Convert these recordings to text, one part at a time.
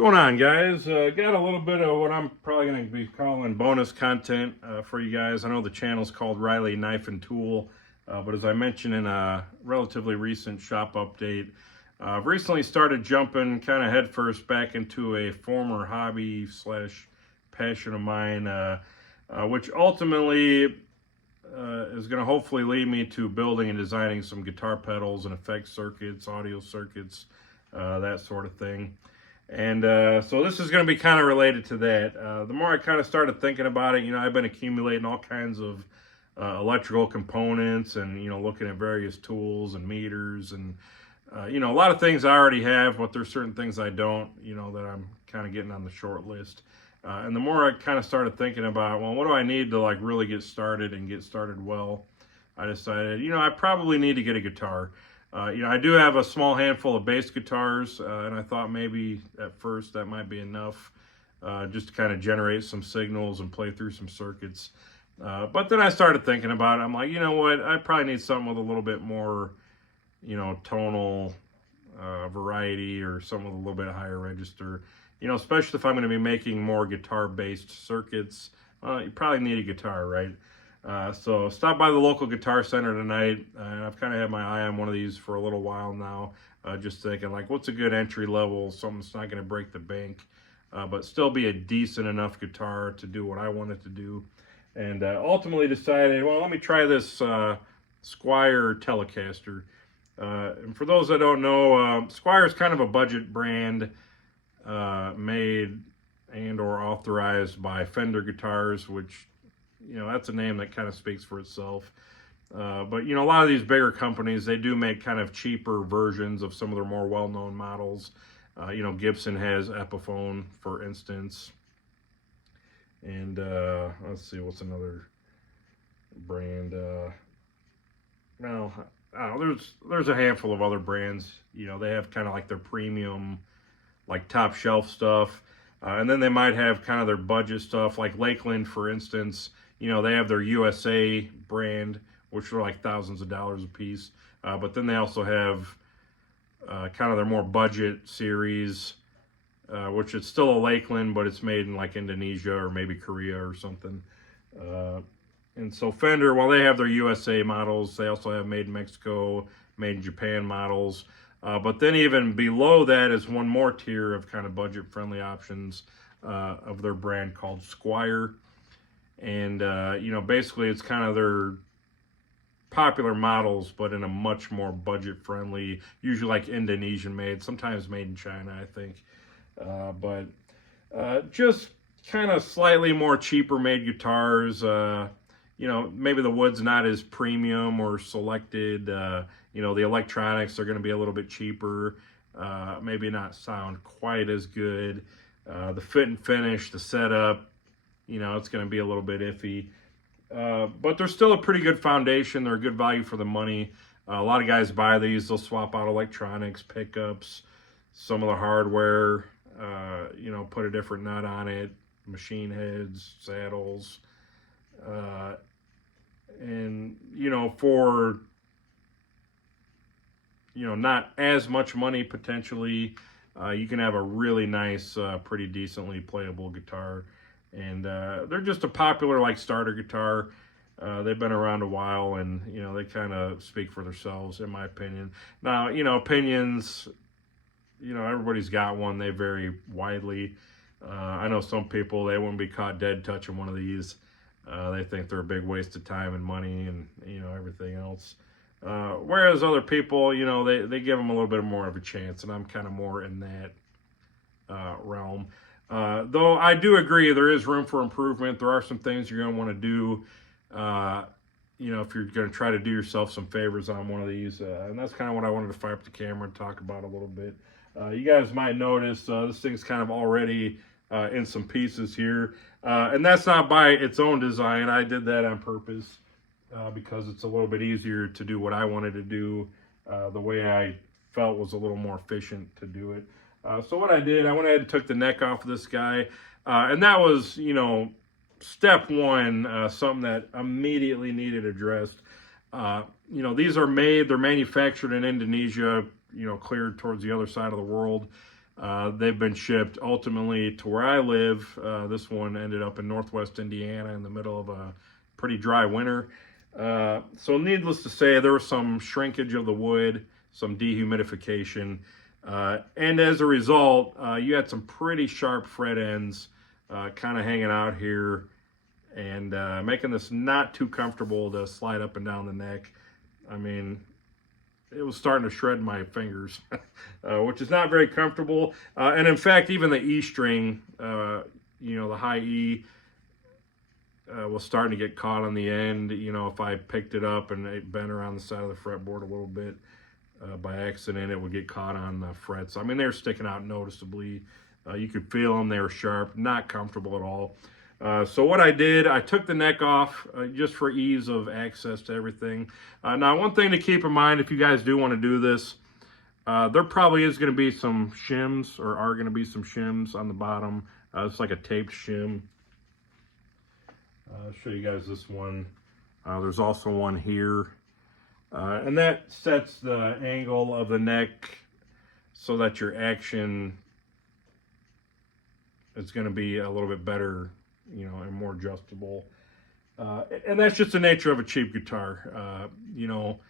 Going on, guys? Got a little bit of what I'm probably going to be calling bonus content for you guys. I know the channel's called Riley Knife and Tool, but as I mentioned in a relatively recent shop update, I've recently started jumping kind of headfirst back into a former hobby slash passion of mine, which ultimately is going to hopefully lead me to building and designing some guitar pedals and effect circuits, audio circuits, that sort of thing. And so this is going to be kind of related to that. The more I kind of started thinking about it, I've been accumulating all kinds of electrical components and, looking at various tools and meters and, a lot of things I already have, but there's certain things I don't, that I'm kind of getting on the short list. And the more I kind of started thinking about, well, what do I need to like really get started and get started well, I decided, I probably need to get a guitar. I do have a small handful of bass guitars, and I thought maybe at first that might be enough just to kind of generate some signals and play through some circuits. But then I started thinking about it. I'm like, you know what? I probably need something with a little bit more, tonal variety or something with a little bit higher register. Especially if I'm going to be making more guitar-based circuits. You probably need a guitar, right? So stop by the local guitar center tonight, and I've kind of had my eye on one of these for a little while now, just thinking like, what's a good entry level, something that's not going to break the bank, but still be a decent enough guitar to do what I want it to do. And ultimately decided, well, let me try this Squier Telecaster. And for those that don't know, Squier is kind of a budget brand made and or authorized by Fender Guitars, which that's a name that kind of speaks for itself. But, a lot of these bigger companies, they do make kind of cheaper versions of some of their more well-known models. Gibson has Epiphone, for instance. And let's see, what's another brand? Well, I don't know, there's a handful of other brands. They have kind of like their premium, like top shelf stuff. And then they might have kind of their budget stuff, like Lakeland, for instance. They have their USA brand, which are like thousands of dollars a piece. But then they also have kind of their more budget series, which is still a Lakeland, but it's made in like Indonesia or maybe Korea or something. And so Fender, while they have their USA models, they also have made in Mexico, made in Japan models. But then even below that is one more tier of kind of budget-friendly options of their brand called Squier. And, basically it's kind of their popular models, but in a much more budget-friendly, usually like Indonesian made, sometimes made in China, I think. But just kind of slightly more cheaper made guitars. Maybe the wood's not as premium or selected. The electronics are going to be a little bit cheaper. Maybe not sound quite as good. The fit and finish, the setup, it's going to be a little bit iffy. But they're still a pretty good foundation. They're a good value for the money. A lot of guys buy these. They'll swap out electronics, pickups, some of the hardware, put a different nut on it, machine heads, saddles. And, for, not as much money potentially, you can have a really nice, pretty decently playable guitar. And they're just a popular like starter guitar. They've been around a while, and they kind of speak for themselves, in my opinion. Now, opinions, everybody's got one. They vary widely. I know some people, they wouldn't be caught dead touching one of these. They think they're a big waste of time and money and everything else. Whereas other people, they give them a little bit more of a chance, and I'm kind of more in that realm. Though I do agree there is room for improvement. There are some things you're going to want to do, if you're going to try to do yourself some favors on one of these. And that's kind of what I wanted to fire up the camera and talk about a little bit. You guys might notice this thing's kind of already in some pieces here. And that's not by its own design. I did that on purpose because it's a little bit easier to do what I wanted to do the way I felt was a little more efficient to do it. So what I did, I went ahead and took the neck off of this guy. And that was, step one, something that immediately needed addressed. These are they're manufactured in Indonesia, cleared towards the other side of the world. They've been shipped ultimately to where I live. This one ended up in Northwest Indiana in the middle of a pretty dry winter. So needless to say, there was some shrinkage of the wood, some dehumidification, and as a result, you had some pretty sharp fret ends kind of hanging out here and making this not too comfortable to slide up and down the neck. I mean, it was starting to shred my fingers, which is not very comfortable. And in fact, even the E string, you know, the high E, was starting to get caught on the end. You know, if I picked it up and it bent around the side of the fretboard a little bit by accident, it would get caught on the frets. I mean, they were sticking out noticeably. You could feel them. They were sharp, not comfortable at all. So what I did, I took the neck off just for ease of access to everything. Now, one thing to keep in mind if you guys do want to do this, there probably is going to be some shims, or are going to be some shims on the bottom. It's like a taped shim. I'll show you guys this one. There's also one here. And that sets the angle of the neck so that your action is going to be a little bit better, you know, and more adjustable. And that's just the nature of a cheap guitar. You know,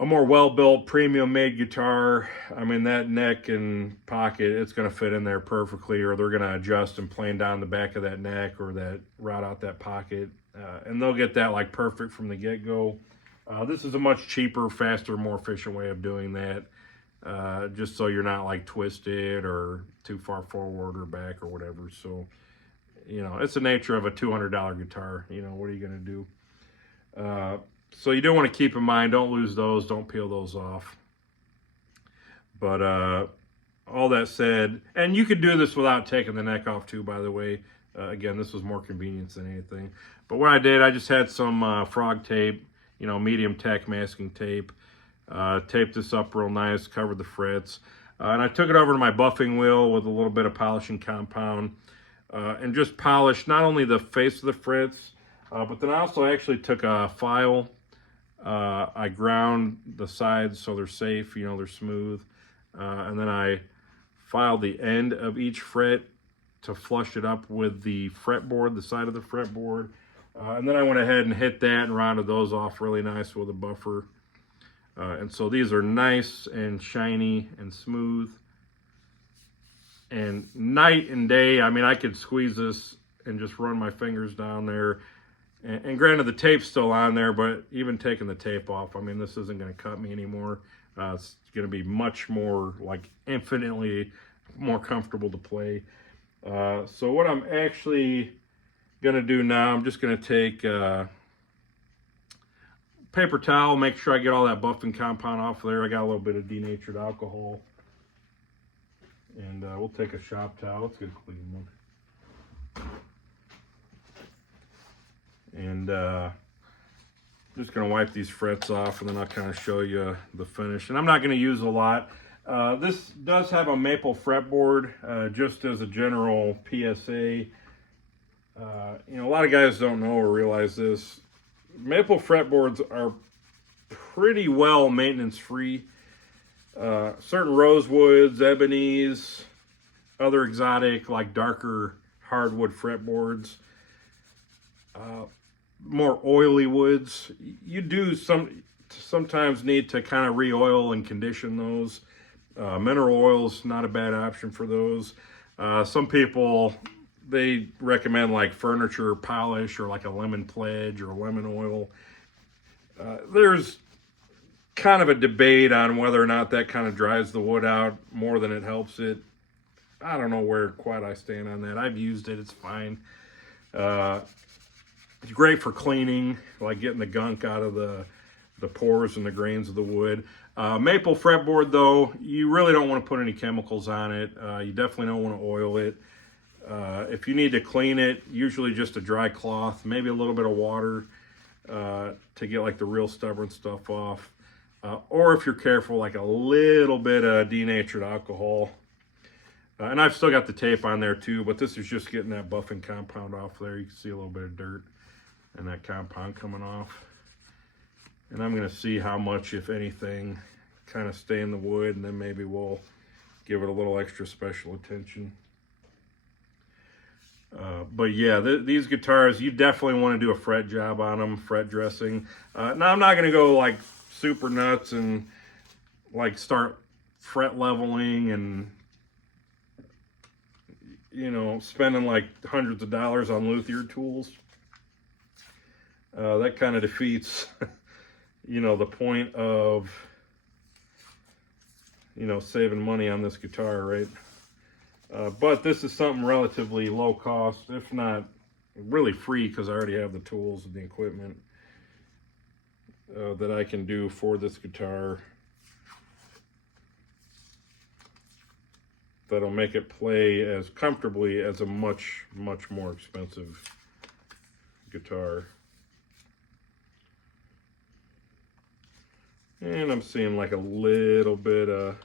a more well-built, premium-made guitar, I mean, that neck and pocket, it's going to fit in there perfectly, or they're going to adjust and plane down the back of that neck or that route out that pocket. And they'll get that like perfect from the get-go. This is a much cheaper, faster, more efficient way of doing that. Just so you're not like twisted or too far forward or back or whatever. So, you know, it's the nature of a $200 guitar. You know, what are you going to do? So you do want to keep in mind, don't lose those, don't peel those off. But all that said, and you could do this without taking the neck off too, by the way. Again, this was more convenience than anything. But what I did, I just had some frog tape, you know, medium tack masking tape. Taped this up real nice, covered the frets. And I took it over to my buffing wheel with a little bit of polishing compound. And just polished not only the face of the frets, but then I also actually took a file. I ground the sides so they're safe, you know, they're smooth. And then I filed the end of each fret to flush it up with the fretboard, the side of the fretboard. And then I went ahead and hit that and rounded those off really nice with a buffer. And so these are nice and shiny and smooth. And night and day, I mean, I could squeeze this and just run my fingers down there. And granted, the tape's still on there, but even taking the tape off, I mean, this isn't going to cut me anymore. It's going to be much more, like, infinitely more comfortable to play. So what I'm actually going to do now, I'm just going to take paper towel, make sure I get all that buffing compound off there. I got a little bit of denatured alcohol. And we'll take a shop towel. Let's get a clean one. And just going to wipe these frets off, and then I'll kind of show you the finish. And I'm not going to use a lot. This does have a maple fretboard, just as a general PSA. You know, a lot of guys don't know or realize this. Maple fretboards are pretty well maintenance free. Certain rosewoods, ebonies, other exotic, like darker hardwood fretboards, more oily woods, you do sometimes need to kind of re-oil and condition those. Mineral oil's not a bad option for those. Some people, they recommend like furniture polish or like a lemon pledge or lemon oil. There's kind of a debate on whether or not that kind of dries the wood out more than it helps it. I don't know where quite I stand on that. I've used it, it's fine. It's great for cleaning, like getting the gunk out of the pores and the grains of the wood. Maple fretboard, though, you really don't want to put any chemicals on it. You definitely don't want to oil it. If you need to clean it, usually just a dry cloth, maybe a little bit of water to get like the real stubborn stuff off. Or if you're careful, like a little bit of denatured alcohol. And I've still got the tape on there too, but this is just getting that buffing compound off there. You can see a little bit of dirt and that compound coming off. And I'm going to see how much, if anything, kind of stay in the wood, and then maybe we'll give it a little extra special attention. But yeah, these guitars, you definitely want to do a fret job on them, fret dressing. Now, I'm not going to go like super nuts and like start fret leveling and, you know, spending like hundreds of dollars on luthier tools. That kind of defeats, you know, the point of, you know, saving money on this guitar, right? But this is something relatively low cost, if not really free, because I already have the tools and the equipment that I can do for this guitar that'll make it play as comfortably as a much, much more expensive guitar. And I'm seeing like a little bit of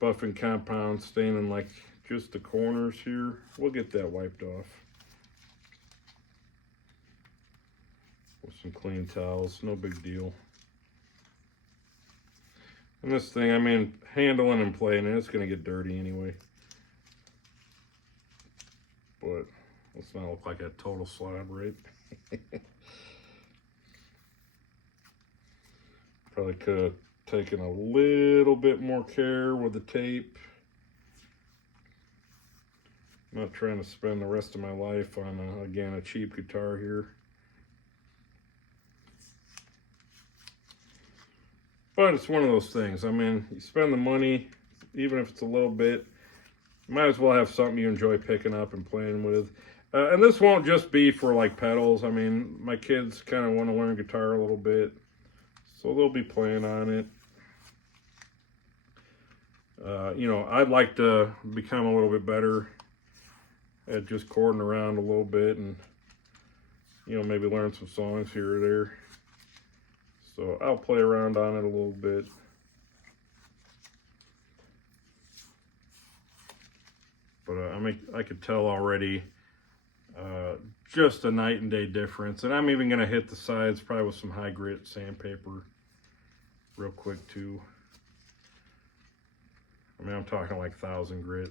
buffing compound staining like just the corners here. We'll get that wiped off with some clean towels, no big deal. And this thing, I mean, handling and playing it, it's gonna get dirty anyway. But let's not look like a total slob, right? Probably could have taken a little bit more care with the tape. I'm not trying to spend the rest of my life on, again, a cheap guitar here. But it's one of those things. I mean, you spend the money, even if it's a little bit, you might as well have something you enjoy picking up and playing with. And this won't just be for like pedals. I mean, my kids kind of want to learn guitar a little bit, so they'll be playing on it. You know, I'd like to become a little bit better at just chording around a little bit and, you know, maybe learn some songs here or there. So I'll play around on it a little bit. But I mean, I could tell already just a night and day difference. And I'm even going to hit the sides probably with some high grit sandpaper real quick too. I mean, I'm talking like 1000 grit.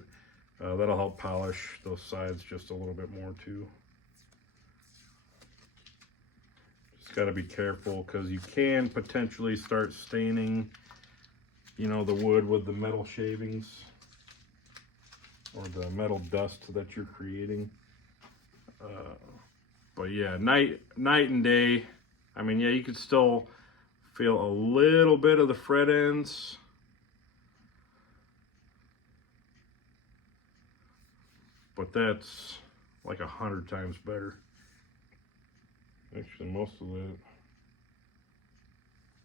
That'll help polish those sides just a little bit more too. Just got to be careful because you can potentially start staining, you know, the wood with the metal shavings or the metal dust that you're creating. But yeah, night and day. I mean, yeah, you could still feel a little bit of the fret ends. But that's like 100 times better. Actually, most of it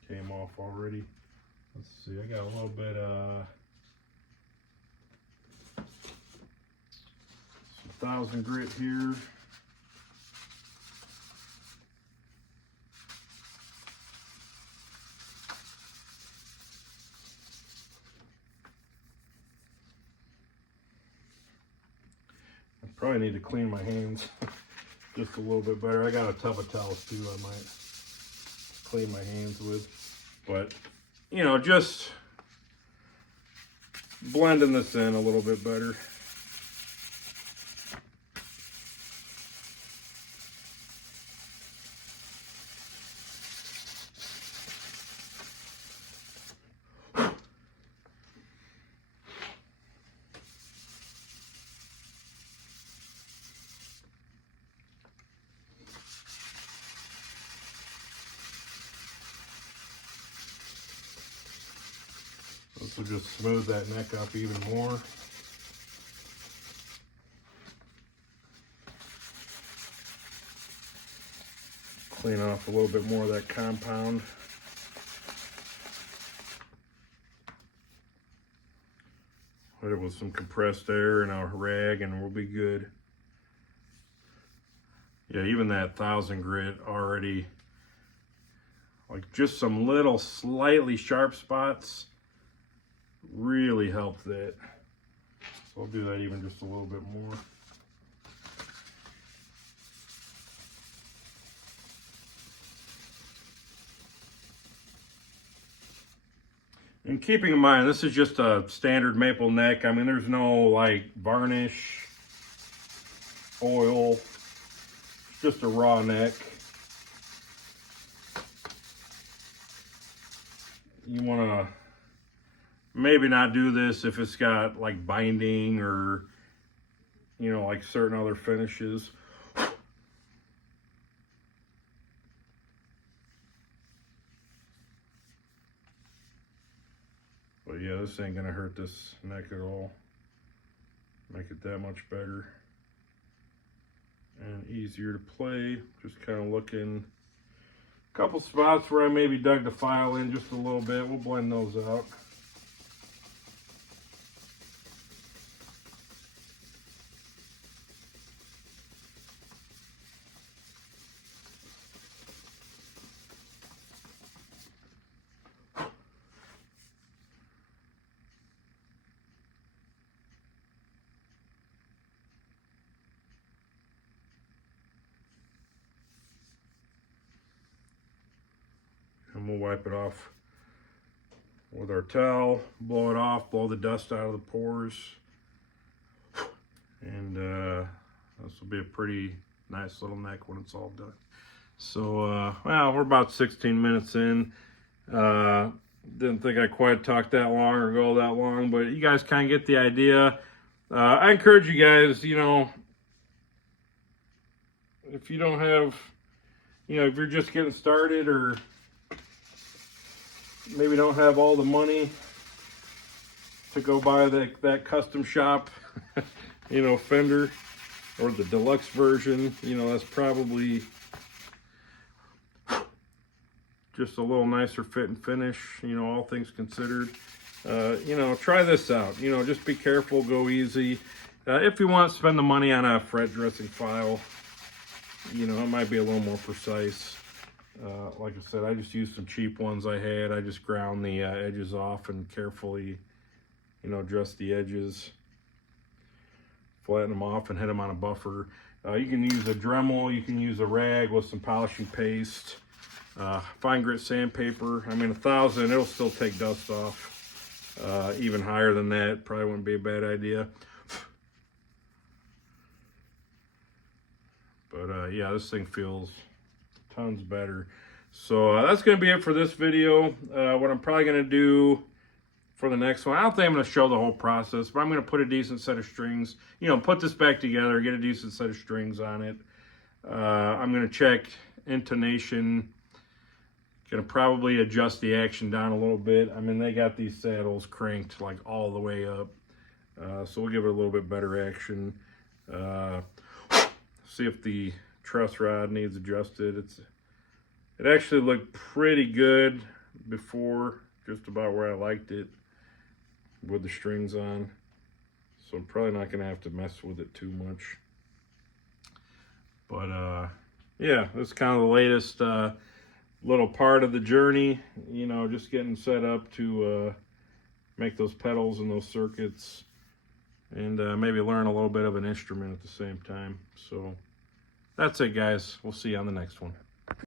came off already. Let's see, I got a little bit some 1000 grit here. Probably need to clean my hands just a little bit better. I got a tub of towels too I might clean my hands with. But, you know, just blending this in a little bit better. This will just smooth that neck up even more. Clean off a little bit more of that compound. Hit it with some compressed air and a rag and we'll be good. Yeah, even that 1000 grit already, like just some little slightly sharp spots really helped that. So I'll do that even just a little bit more. And keeping in mind, this is just a standard maple neck. I mean, there's no like varnish, oil, it's just a raw neck. You want to maybe not do this if it's got like binding or, you know, like certain other finishes. But yeah, this ain't gonna hurt this neck at all. Make it that much better and easier to play. Just kind of looking a couple spots where I maybe dug the file in just a little bit. We'll blend those out. And we'll wipe it off with our towel, blow it off, blow the dust out of the pores. And this will be a pretty nice little neck when it's all done. So, well, we're about 16 minutes in. Didn't think I quite talked that long or go that long, but you guys kind of get the idea. I encourage you guys, you know, if you don't have, you know, if you're just getting started or maybe don't have all the money to go buy that custom shop, you know, Fender or the deluxe version, you know, that's probably just a little nicer fit and finish, you know, all things considered. You know, try this out. You know, just be careful, go easy. If you want to spend the money on a fret dressing file, you know, it might be a little more precise. Like I said, I just used some cheap ones I had. I just ground the edges off and carefully, you know, dress the edges, flatten them off and hit them on a buffer. You can use a Dremel, you can use a rag with some polishing paste, fine grit sandpaper. I mean, 1,000, it'll still take dust off. Even higher than that, probably wouldn't be a bad idea. But yeah, this thing feels tons better. So that's going to be it for this video. What I'm probably going to do for the next one, I don't think I'm going to show the whole process, but I'm going to put a decent set of strings, you know, put this back together, get a decent set of strings on it. I'm going to check intonation, going to probably adjust the action down a little bit. I mean, they got these saddles cranked like all the way up, so we'll give it a little bit better action. See if the truss rod needs adjusted. It actually looked pretty good before, just about where I liked it with the strings on. So I'm probably not gonna have to mess with it too much. But yeah, that's kind of the latest little part of the journey, you know, just getting set up to make those pedals and those circuits, and maybe learn a little bit of an instrument at the same time. So that's it, guys. We'll see you on the next one.